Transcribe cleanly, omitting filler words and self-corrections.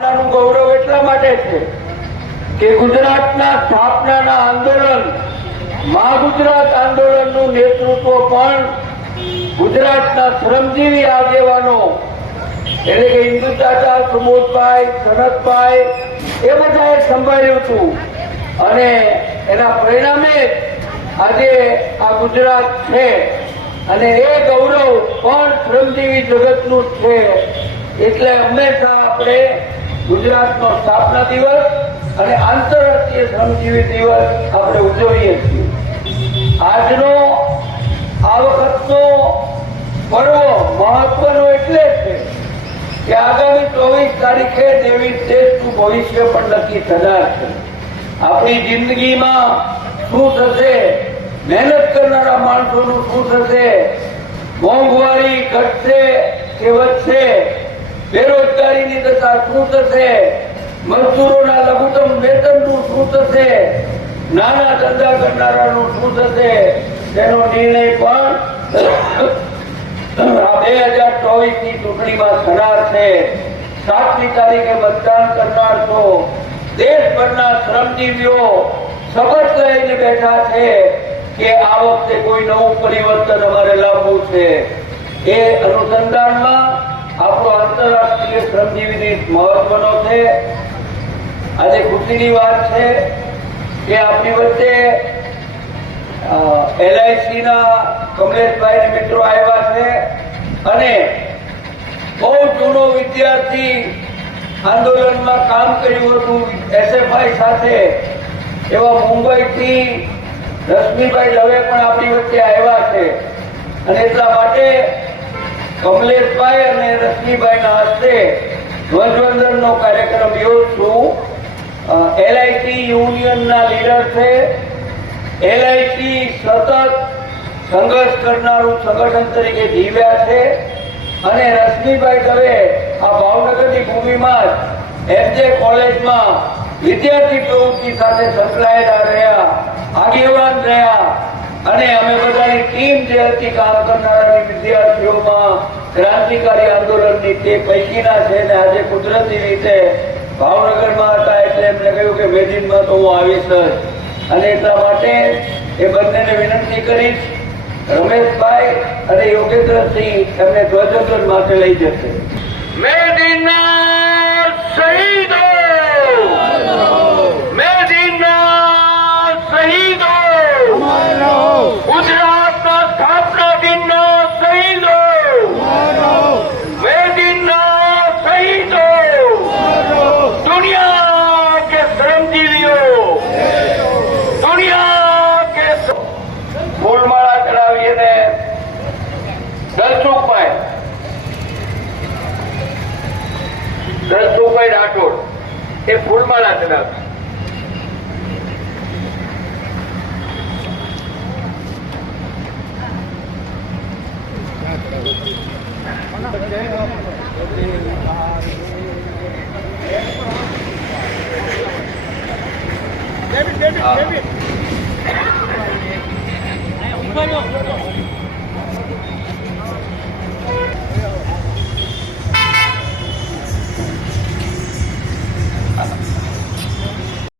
ગૌરવ એટલા માટે છે કે ગુજરાતના સ્થાપનાના આંદોલન મા ગુજરાત આંદોલનનું નેતૃત્વ પણ ગુજરાતના શ્રમજીવી આગેવાનો એટલે કે ઇન્દુ ચાચા, સુમોદભાઈ, સનતભાઈ એ બધાએ સંભાળ્યું હતું અને એના પરિણામે આજે આ ગુજરાત છે અને એ ગૌરવ પણ શ્રમજીવી જગતનું છે. એટલે હંમેશા આપણે ગુજરાતનો સ્થાપના દિવસ અને આંતરરાષ્ટ્રીય શ્રમજીવી દિવસ આપણે ઉજવીએ છીએ. આજનો આ વખતનો પર્વ મહત્વનો એટલે છે કે આગામી 24 તારીખે દેશનું ભવિષ્ય પણ નક્કી થનાર છે. આપણી જિંદગીમાં શું થશે, મહેનત કરનારા માણસોનું શું થશે, મોંઘવારી ઘટશે કે વધશે, બેરોજગારીની દશા શું થશે, મજદૂરોના લઘુત્તમ વેતનનું શું થશે, નાના ધંધા કરનારાનું શું થશે, તેનો નિર્ણય પણ આ 2024 ની ચૂંટણીમાં થનાર છે. 7મી તારીખે મતદાન કરનાર છો. દેશભરના શ્રમજીવીઓ શપથ લઈને બેઠા છે કે આ વખતે કોઈ નવું પરિવર્તન અમારે લાવવું છે. એ અનુસંધાનમાં આપણો આંતરરાષ્ટ્રીય શ્રમજીવી દિવસ મહત્વનો છે. આજે ખુશીની વાત છે કે આપણી વચ્ચે LIC ના કમલેશભાઈ મિત્રો આવ્યા છે અને બહુ જૂનો વિદ્યાર્થી આંદોલનમાં કામ કર્યું હતું SFI સાથે એવા મુંબઈથી રશ્મિભાઈ દવે પણ આપણી વચ્ચે આવ્યા છે અને એટલા માટે કમલેશભાઈ અને રશ્મિભાઈના હસ્તે ધ્વજવંદનનો કાર્યક્રમ યોજશું. LIC યુનિયનના લીડર છે. LIC સતત સંઘર્ષ કરનારું સંગઠન તરીકે જીવ્યા છે અને રશ્મિભાઈ દવે આ ભાવનગરની ભૂમિમાં MJ કોલેજમાં વિદ્યાર્થી પ્રવૃત્તિ સાથે સંકળાયેલા રહ્યા, આગેવાન રહ્યા અને અમે બધાની ટીમ જે હતી કામ કરનારા વિદ્યાર્થીઓમાં ક્રાંતિકારી આંદોલનની તે પૈકીના છે ને આજે કુદરતી રીતે ભાવનગરમાં હતા એટલે એમને કહ્યું કે મેદીનમાં તો હું આવીશ જ અને એટલા માટે એ બંનેને વિનંતી કરીશ. રમેશભાઈ અને યોગેન્દ્રસિંહ એમને ધ્વજવંદન માટે લઈ જશે. મેદીના શહીદો, મેદીના શહીદો, ગુજરાતના સ્થાપના દિનના શહીદો, મેદીના શહીદો, દુનિયા કે શ્રમજીવીઓ, દુનિયા કે ફૂલમાળા ચડાવીને દલસુખભાઈ રાઠોડ એ ફૂલમાળા ચડાવશે.